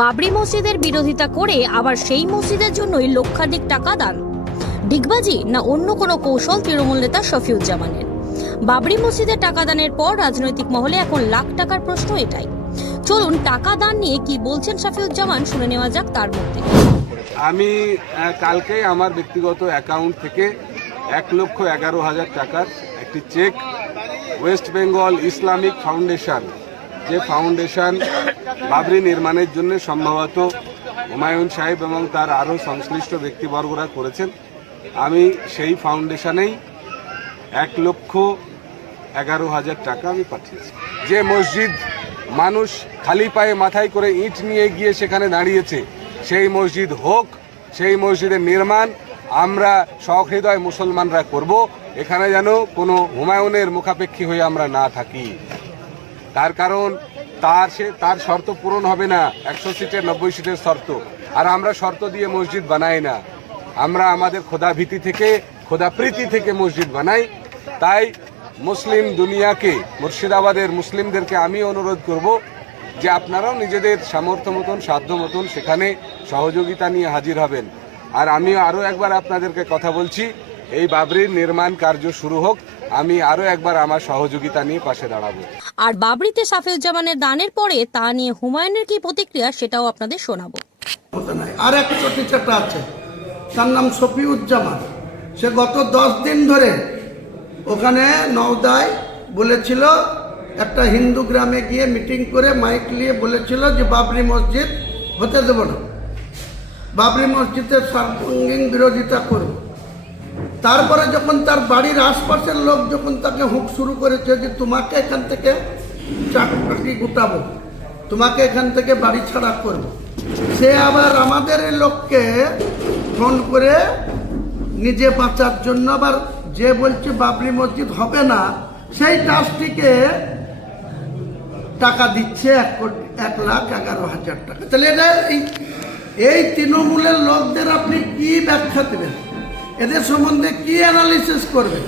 বাবরি মসজিদের বিরোধিতা করে আবার সেই মসজিদের জন্যই লক্ষাধিক টাকা দান, ডিগবাজি না অন্য কোনো কৌশল তৃণমূল নেতা শফিউজ্জামানের? বাবরি মসজিদের টাকা দানের পর রাজনৈতিক মহলে এখন লাখ টাকার প্রশ্ন এটাই। চলুন টাকা দান নিয়ে কি বলছেন শফিউজ্জামান, শুনে নেওয়া যাক তার মধ্যে। আমি কালকে আমার ব্যক্তিগত অ্যাকাউন্ট থেকে 1,11,000 টাকার একটি চেক ওয়েস্ট বেঙ্গল ইসলামিক ফাউন্ডেশন, যে ফাউন্ডেশন বাবরি নির্মাণের জন্য সম্ভবত হুমায়ুন সাহেব এবং তার আরও সংশ্লিষ্ট ব্যক্তিবর্গরা করেছেন, আমি সেই ফাউন্ডেশনেই 1,11,000 টাকা আমি পাঠিয়েছি। যে মসজিদ মানুষ খালি পায়ে মাথায় করে ইট নিয়ে গিয়ে সেখানে দাঁড়িয়েছে, সেই মসজিদ হোক, সেই মসজিদের নির্মাণ আমরা সহৃদয় মুসলমানরা করব। এখানে যেন কোনো হুমায়ুনের মুখাপেক্ষী হয়ে আমরা না থাকি। তার কারণ তার শর্ত পূরণ হবে না, 100 সিটের 90 সিটের শর্ত। আর আমরা শর্ত দিয়ে মসজিদ বানাই না, আমরা আমাদের খোদাভীতি থেকে, খোদাপ্রীতি থেকে মসজিদ বানাই। তাই মুসলিম দুনিয়াকে, মুর্শিদাবাদের মুসলিমদেরকে আমি অনুরোধ করব যে আপনারাও নিজেদের সামর্থ্য মতন, সাধ্য মতন সেখানে সহযোগিতা নিয়ে হাজির হবেন। আর আমি আরও একবার আপনাদেরকে কথা বলছি, এই বাবরির নির্মাণ কার্য শুরু হোক, আমি আরো একবার আমার সহযোগিতা নিয়ে পাশে দাঁড়াবো। আর বাবরিতে শফিউজ্জামানের দানের পরে তা নিয়ে হুমায়ুনের কি প্রতিক্রিয়া, সেটাও আপনাদের শোনাবো। আর এক চটিচাটা আছে, তার নাম শফিউজ্জামান। সে গত 10 দিন ধরে ওখানে নওদায় বলেছিল, একটা হিন্দু গ্রামে গিয়ে মিটিং করে মাইক নিয়ে বলেছিল যে বাবরি মসজিদ হতে দেব না, বাবরি মসজিদের সার্বজনীন বিরোধিতা করব। তারপরে যখন তার বাড়ির আশপাশের লোক যখন তাকে হুক শুরু করেছে যে তোমাকে এখান থেকে চাকরি গুটাবো, তোমাকে এখান থেকে বাড়ি ছাড়া করবো, সে আবার আমাদের লোককে ফোন করে নিজে বাঁচার জন্য আবার যে বলছে বাবরি মসজিদ হবে না, সেই ট্রাস্টিকে টাকা দিচ্ছে 1,11,000 টাকা। তাহলে এটা এই তৃণমূলের লোকদের আপনি কি ব্যাখ্যা দেবেন? এদের সম্বন্ধে কি অ্যানালিসিস করবেন?